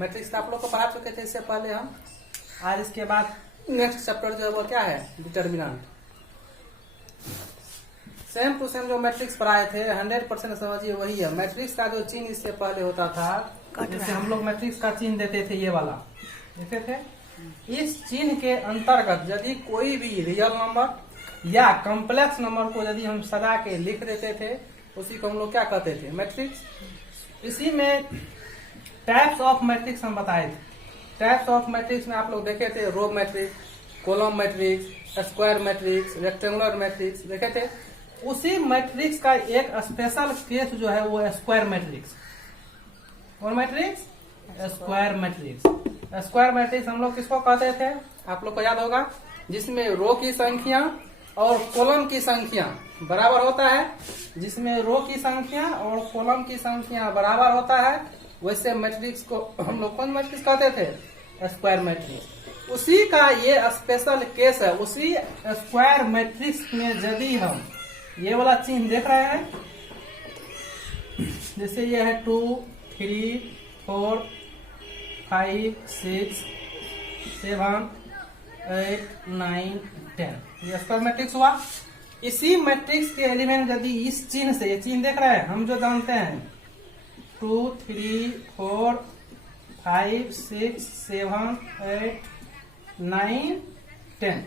Matrix आप लोग को पढ़ा चुके थे इससे पहले हम। आज इसके बाद नेक्स्ट चैप्टर जो है वो क्या है, डिटर्मिनेंट। सेम टू सेम जो मैट्रिक्स पढ़ाए थे 100% समझिए वही है। मैट्रिक्स का जो चिन्ह इससे पहले होता था, जैसे हम लोग मैट्रिक्स का चिन्ह देते थे, ये वाला देते थे। इस चिन्ह के अंतर्गत यदि कोई भी रियल नंबर या कॉम्प्लेक्स नंबर को यदि हम सजा के लिख देते थे, उसी को हम लोग क्या कहते थे, मैट्रिक्स। इसी में टाइप्स ऑफ मैट्रिक्स हम बताए थे। टाइप्स ऑफ मैट्रिक्स में आप लोग देखे थे row matrix, column matrix, square matrix, rectangular matrix देखे थे। उसी मैट्रिक्स का एक स्पेशल केस जो है वो स्क्वायर मैट्रिक्स। और matrix square matrix. Square matrix हम लोग किसको कहते थे, आप लोग को याद होगा, जिसमें रो की संख्या और कॉलम की संख्या बराबर होता है। जिसमें रो की संख्या और कॉलम की संख्या बराबर होता है, वैसे मैट्रिक्स को हम लोग कौन मैट्रिक्स कहते थे, स्क्वायर मैट्रिक्स। उसी का ये स्पेशल केस है। उसी स्क्वायर मैट्रिक्स में यदि हम ये वाला चिन्ह देख रहे हैं, जैसे ये है 2, 3, 4, 5, 6, 7, 8, 9, 10, ये स्क्वायर मैट्रिक्स हुआ। इसी मैट्रिक्स के एलिमेंट यदि इस चिन्ह से, ये चिन्ह देख रहे हैं, हम जो जानते हैं 2, 3, 4, 5, 6, 7, 8, 9, 10,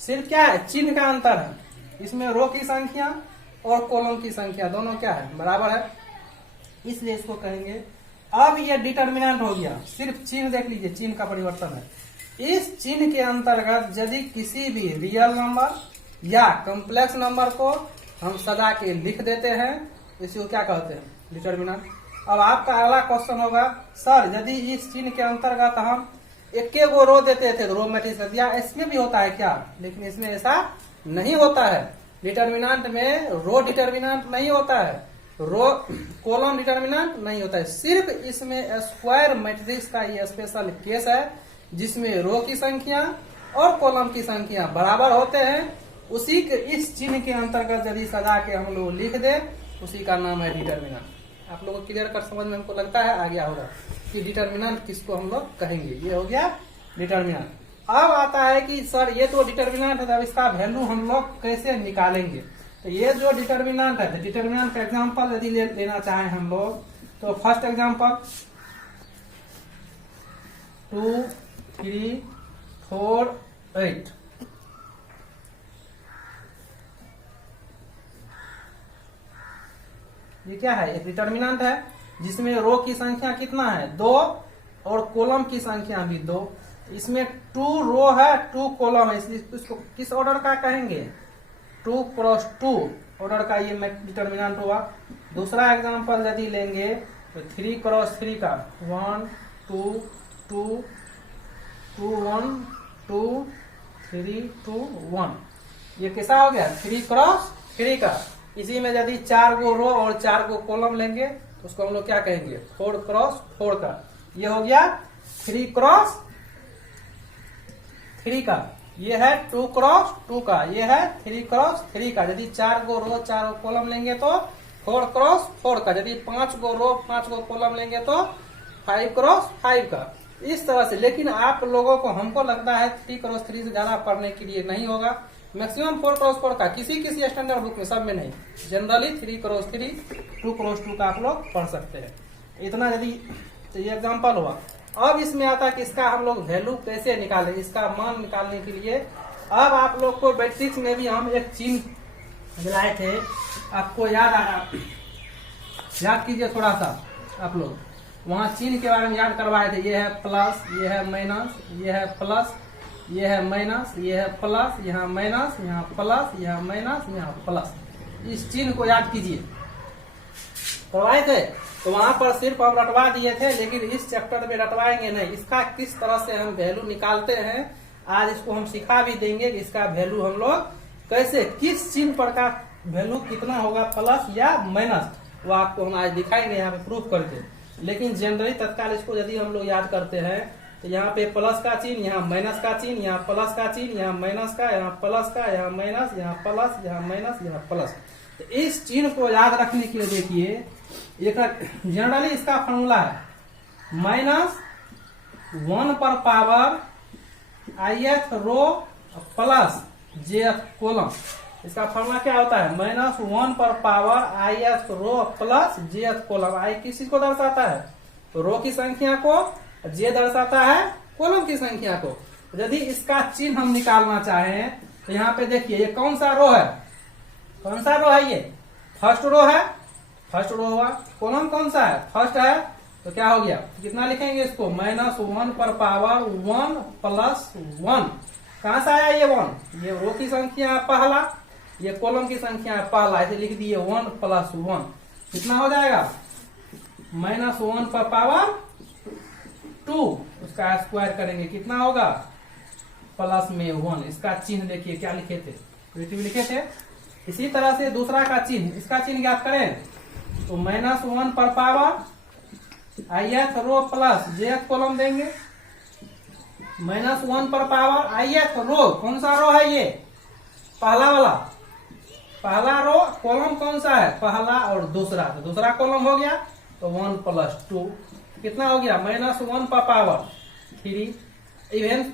सिर्फ क्या है, चिन्ह का अंतर है। इसमें रो की संख्या और कॉलम की संख्या दोनों क्या है, बराबर है, इसलिए इसको कहेंगे। अब ये डिटर्मिनेंट हो गया, सिर्फ चिन्ह देख लीजिए, चिन्ह का परिवर्तन है। इस चिन्ह के अंतर्गत यदि किसी भी रियल नंबर या कॉम्प्लेक्स नंबर को हम सजा के लिख देते हैं, इसी को क्या कहते हैं, डिटर्मिनेंट। अब आपका अगला क्वेश्चन होगा, सर यदि इस चिन्ह के अंतर्गत हम एक गो रो देते थे, रो मैट्रिक्स दिया, इसमें भी होता है क्या, लेकिन इसमें ऐसा नहीं होता है। डिटर्मिनेंट में रो डिटर्मिनेंट नहीं होता है, रो कॉलम डिटर्मिनेंट नहीं होता है। सिर्फ इसमें स्क्वायर मैट्रिक्स का ये स्पेशल केस है, जिसमें रो की संख्या और कॉलम की संख्या बराबर होते हैं। उसी के इस चिन्ह के अंतर्गत यदि सजा के हम लोग लिख दे, उसी का नाम है डिटर्मिनेंट। आप लोगों को क्लियर कर समझ में हमको लगता है आ गया होगा कि डिटर्मिनेंट किसको हम लोग कहेंगे। ये हो गया डिटर्मिनेंट। अब आता है कि सर ये तो डिटर्मिनेंट है, तब इसका वैल्यू हम लोग कैसे निकालेंगे। तो ये जो डिटर्मिनेंट है, डिटर्मिनेंट का एग्जांपल यदि लेना चाहें हम लोग, तो फर्स्ट एग्जांपल 2, 3, 4, 8। ये क्या है, एक डिटर्मिनेंट है जिसमें रो की संख्या कितना है, 2, और कॉलम की संख्या भी 2। इसमें 2 रो है, 2 कॉलम है, इसलिए इसको किस ऑर्डर का कहेंगे, 2 क्रॉस 2 ऑर्डर का ये डिटर्मिनेंट हुआ। दूसरा एग्जांपल यदि लेंगे तो 3 क्रॉस 3 का 1, 2, 2, 2, 1, 2, 3, 2, 1, ये कैसा हो गया, 3 क्रॉस 3 का। इसी में यदि 4 गो रो और 4 गो कॉलम लेंगे तो उसको हम लोग क्या कहेंगे, 4 क्रॉस 4 का। ये हो गया 3 क्रॉस 3 का। ये है 2 क्रॉस 2 का। ये है 3 क्रॉस 3 का। यदि 4 गो रो 4 गो कॉलम लेंगे तो 4 क्रॉस 4 का। यदि 5 गो रो 5 गो कॉलम लेंगे तो 5 क्रॉस 5 का। इस तरह से। लेकिन आप लोगों को, हमको लगता है 3 क्रॉस 3 से ज्यादा पढ़ने के लिए नहीं होगा। मैक्सिमम 4 क्रॉस 4 का, किसी स्टैंडर्ड बुक में, सब में नहीं, जनरली 3 क्रॉस 3, 2 क्रॉस 2 का आप लोग पढ़ सकते हैं। इतना यदि, तो ये एग्जांपल हुआ। अब इसमें आता है कि इसका हम लोग वैल्यू कैसे निकालें, इसका मान निकालने के लिए अब आप लोग को मैट्रिक्स में भी हम एक चिन्ह दिलाए थे, आपको याद आया, याद कीजिए थोड़ा सा आप लोग। वहाँ चिन्ह के बारे में याद करवाए थे। ये है प्लस, ये है माइनस, ये है प्लस, ये है माइनस, ये है प्लस, यहाँ माइनस, यहाँ प्लस, यहाँ माइनस, यहाँ प्लस। इस चिन्ह को याद कीजिए, करवाए थे। तो वहां पर सिर्फ हम रटवा दिए थे, लेकिन इस चैप्टर में रटवाएंगे नहीं। इसका किस तरह से हम वैल्यू निकालते हैं, आज इसको हम सिखा भी देंगे। इसका वैल्यू हम लोग कैसे, किस चिन्ह पर का वैल्यू कितना होगा, प्लस या माइनस, वो आपको हम आज दिखाएंगे यहाँ पे प्रूफ करके। लेकिन जनरली तत्काल इसको यदि हम लोग याद करते हैं तो यहाँ पे प्लस का चिन्ह, यहाँ माइनस का चिन्ह, यहाँ प्लस का चिन्ह, यहाँ माइनस का, यहाँ प्लस का, यहाँ माइनस, यहाँ प्लस, यहाँ माइनस, यहाँ प्लस। तो इस चिन्ह को याद रखने के लिए देखिए, एक जनरली इसका फॉर्मूला है माइनस 1 पर power ith row plus jth column. इसका फॉर्मूला क्या होता है? -1 पर power ith row plus jth column. i किसी को दर्शाता है? रो की संख्या को, j दर्शाता है कॉलम की संख्या को। यदि इसका चिन्ह हम निकालना चाहें तो यहाँ पे देखिए ये कौन सा रो है? कौन सा रो है? ये फर्स्ट रो है, फर्स्ट रो हुआ। कॉलम कौन सा है? फर्स्ट है। तो क्या हो गया? कितना लिखेंगे इसको? -1 पर पावर 1 प्लस 1। कहां से आया ये 1? ये रो की संख्या है पहला, ये कॉलम की संख्या है पहला, ऐसे लिख दिए 1 प्लस 1। कितना हो जाएगा? -1 पर पावर 2, उसका स्क्वायर करेंगे कितना होगा? प्लस में 1। इसका चिन्ह देखिए क्या लिखे थे? पॉजिटिव लिखे थे। इसी तरह से दूसरा का चिन्ह, इसका चिन्ह ज्ञात करें तो -1 पर power ith row plus jth column देंगे। -1 पर पावर ith रो, कौन सा रो है ये? पहला वाला, पहला रो। कॉलम कौन सा है? पहला और दूसरा, तो दूसरा कॉलम हो गया तो 1 प्लस 2 कितना हो गया? -1 पर पावर 3। इवन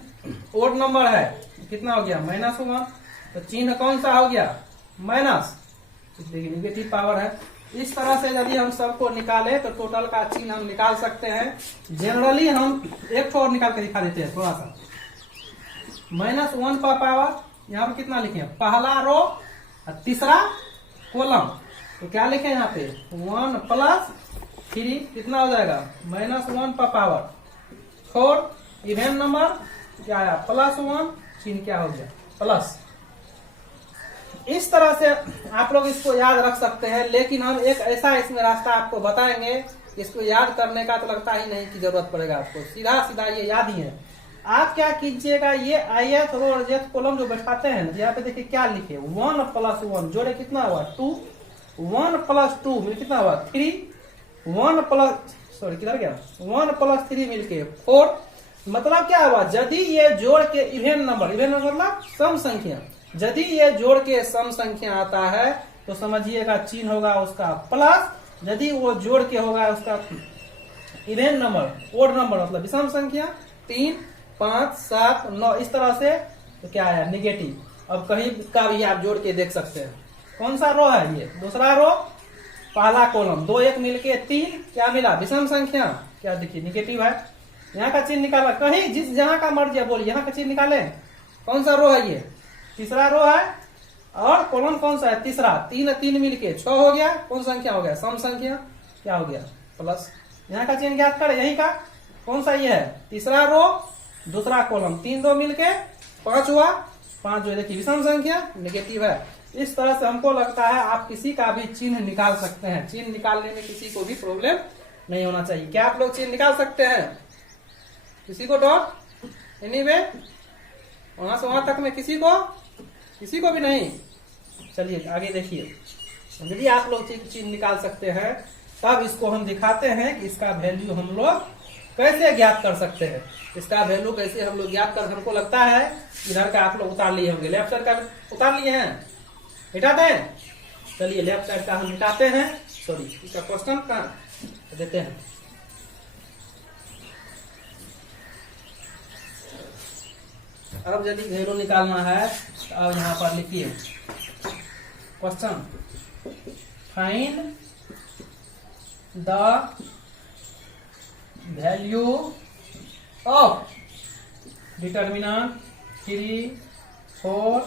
ओड नंबर है, कितना हो गया? -1। तो चिन्ह कौन सा हो गया? माइनस, देखिए निगेटिव पावर है। इस तरह से यदि हम सबको निकाले तो टोटल का चिन्ह हम निकाल सकते हैं। जनरली हम एक और निकाल के दिखा देते हैं थोड़ा सा। -1 पर पावर, यहाँ पर कितना लिखे? पहला रो और तीसरा कॉलम। तो क्या लिखे यहाँ पे? 1 प्लस 3 कितना हो जाएगा? -1 पर पावर 4। इवेन नंबर क्या आया? +1। चिन्ह क्या हो गया? प्लस। इस तरह से आप लोग इसको याद रख सकते हैं, लेकिन हम एक ऐसा इसमें रास्ता आपको बताएंगे, इसको याद करने का तो लगता ही नहीं कि जरूरत पड़ेगा आपको, सीधा सीधा ये याद ही है। आप क्या कीजिएगा, ये ith रो और jth कॉलम जो बैठाते हैं, यहाँ पे देखिए क्या लिखे? 1 प्लस 1 जोड़े कितना हुआ? 2। 1 प्लस 2 मिल कितना हुआ? 3। 1 प्लस, सॉरी किधर गया? 1 प्लस 3 मिलके 4। मतलब क्या हुआ? यदि ये जोड़ के इवेन नंबर, इवेन नंबर मतलब सम संख्या, यदि ये जोड़ के सम संख्या आता है तो समझिएगा चिन्ह होगा उसका प्लस। यदि वो जोड़ के होगा उसका इवेन नंबर, ओड नंबर मतलब विषम संख्या, 3, 5, 7, 9 इस तरह से, तो क्या है? निगेटिव। अब कहीं का भी आप जोड़ के देख सकते हैं। कौन सा रो है ये? दूसरा रो, पहला कॉलम, 2 1 मिलके 3, क्या मिला? विषम संख्या, क्या देखिए निगेटिव है। यहाँ का चिन्ह निकाला, कहीं जिस जहां का मर्जी है बोलिए, यहाँ का चिन्ह निकाले। कौन सा रो है ये? तीसरा रो है। और कॉलम कौन सा है? तीसरा। 3 3 मिलके 6 हो गया। कौन संख्या हो गया? सम संख्या, क्या हो गया? प्लस। यहाँ का चिन्ह ज्ञात करें, यही का कौन सा ये है? तीसरा रो, दूसरा कॉलम, 3 2 मिलके 5 हुआ। 5 जो देखिए विषम संख्या, निगेटिव है। इस तरह से हमको लगता है आप किसी का भी चिन्ह निकाल सकते हैं। चिन्ह निकालने में किसी को भी प्रॉब्लम नहीं होना चाहिए। क्या आप लोग चिन्ह निकाल सकते हैं? किसी को डॉट एनीवे, वहां से वहां तक में किसी को भी नहीं। चलिए आगे देखिए, यदि आप लोग चिन्ह निकाल सकते हैं तब इसको हम दिखाते हैं कि इसका वैल्यू हम लोग कैसे ज्ञात कर सकते हैं। इसका वैल्यू कैसे हम लोग ज्ञात कर, हमको लगता है इधर का आप लोग उतार लिए होंगे, लेफ्ट साइड का उतार लिए हैं, मिटाते हैं। चलिए लेफ्ट साइड का हम मिटाते हैं, सॉरी इसका क्वेश्चन का देते हैं। अब यदि वैल्यू निकालना है तो अब यहाँ पर लिखिए question, find the value of determinant 3, 4,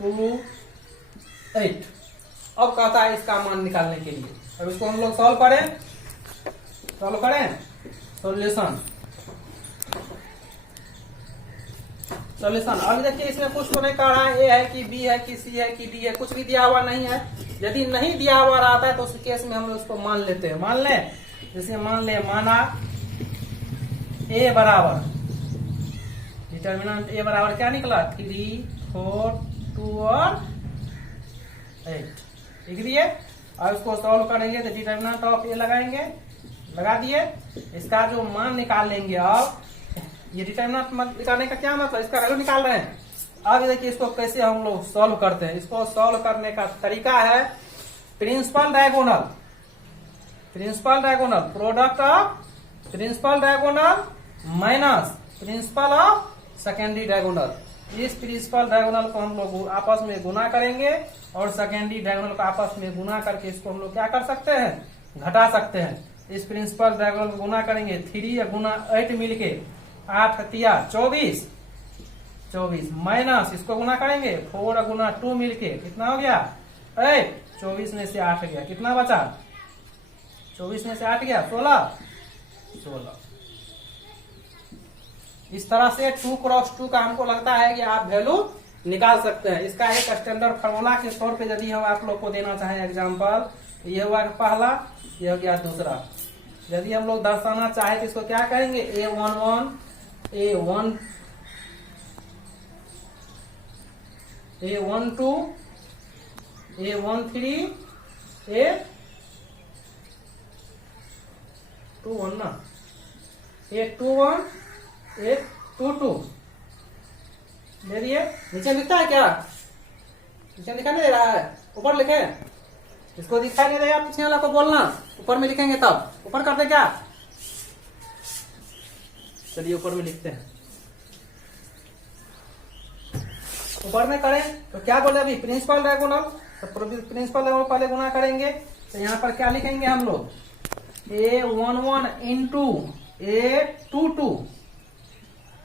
2, 8। अब कहता है इसका मान निकालने के लिए। अब इसको हम लोग सॉल्व करें, सॉल्यूशन। अभी देखिए इसमें कुछ तो नहीं कह रहा है, ए है कि बी है कि सी है कि डी है, कुछ भी दिया हुआ नहीं है। यदि नहीं दिया हुआ रहता है तो उस केस में हम उसको मान लेते हैं। मान लें, जैसे मान ले, माना ए बराबर, डिटर्मिनेंट ए बराबर क्या निकला? 3, 4, 2 और 8। लिख दिए। और इसको सॉल्व करेंगे तो डिटर्मिनेंट ऑफ ए लगाएंगे, लगा दिए। इसका जो मान निकाल लेंगे, अब ये डिटर्मिनेंट निकालने का क्या मतलब, इसका वैल्यू निकाल रहे हैं। अब देखिए इसको कैसे हम लोग सॉल्व करते हैं। इसको सॉल्व करने का तरीका है principal diagonal, product of principal diagonal minus principal of secondary diagonal. इस प्रिंसिपल डायगोनल को हम लोग आपस में गुना करेंगे और सेकेंडरी डायगोनल को आपस में गुना करके इसको हम लोग क्या कर सकते हैं, घटा सकते हैं। इस प्रिंसिपल डायगोनल को गुना करेंगे 3 गुना 8 मिलके 8 तिया 24 माइनस इसको गुना करेंगे 4 गुना 2 मिलके कितना हो गया 8। 24 में से 8 गया, कितना बचा 24 में से 8 गया 16। इस तरह से 2 क्रॉस 2 का हमको लगता है कि आप वैल्यू निकाल सकते हैं। इसका एक स्टैंडर्ड फार्मूला के तौर पे यदि हम आप लोग को देना चाहें एग्जांपल, ये हुआ पहला, ये हो गया दूसरा। यदि हम लोग दर्शाना चाहे तो इसको क्या कहेंगे A11 A12 A13 A21 ना A21 A22 दे दिए। नीचे लिखता है क्या, नीचे दिखाई नहीं दे रहा है, ऊपर लिखे। इसको दिखाई नहीं देगा पीछे वाला को बोलना, ऊपर में लिखेंगे तब। ऊपर करते क्या, चलिए ऊपर में लिखते हैं। ऊपर में करें तो क्या बोले अभी प्रिंसिपल डायगोनल, तो प्रिंसिपल डायगोनल पहले गुना करेंगे तो यहाँ पर क्या लिखेंगे हम लोग A11 into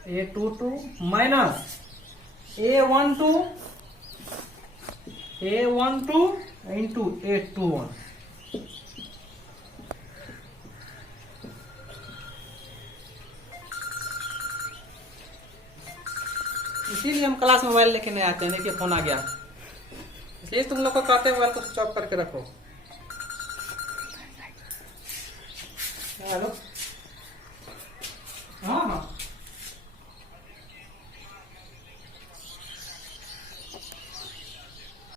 A22 minus A12 into A21। इसीलिए हम क्लास मोबाइल लेके नहीं आते हैं। देखिए फोन आ गया, इसलिए तुम लोग को कहते हैं मोबाइल को स्विच ऑफ करके रखो। हेलो, हाँ हाँ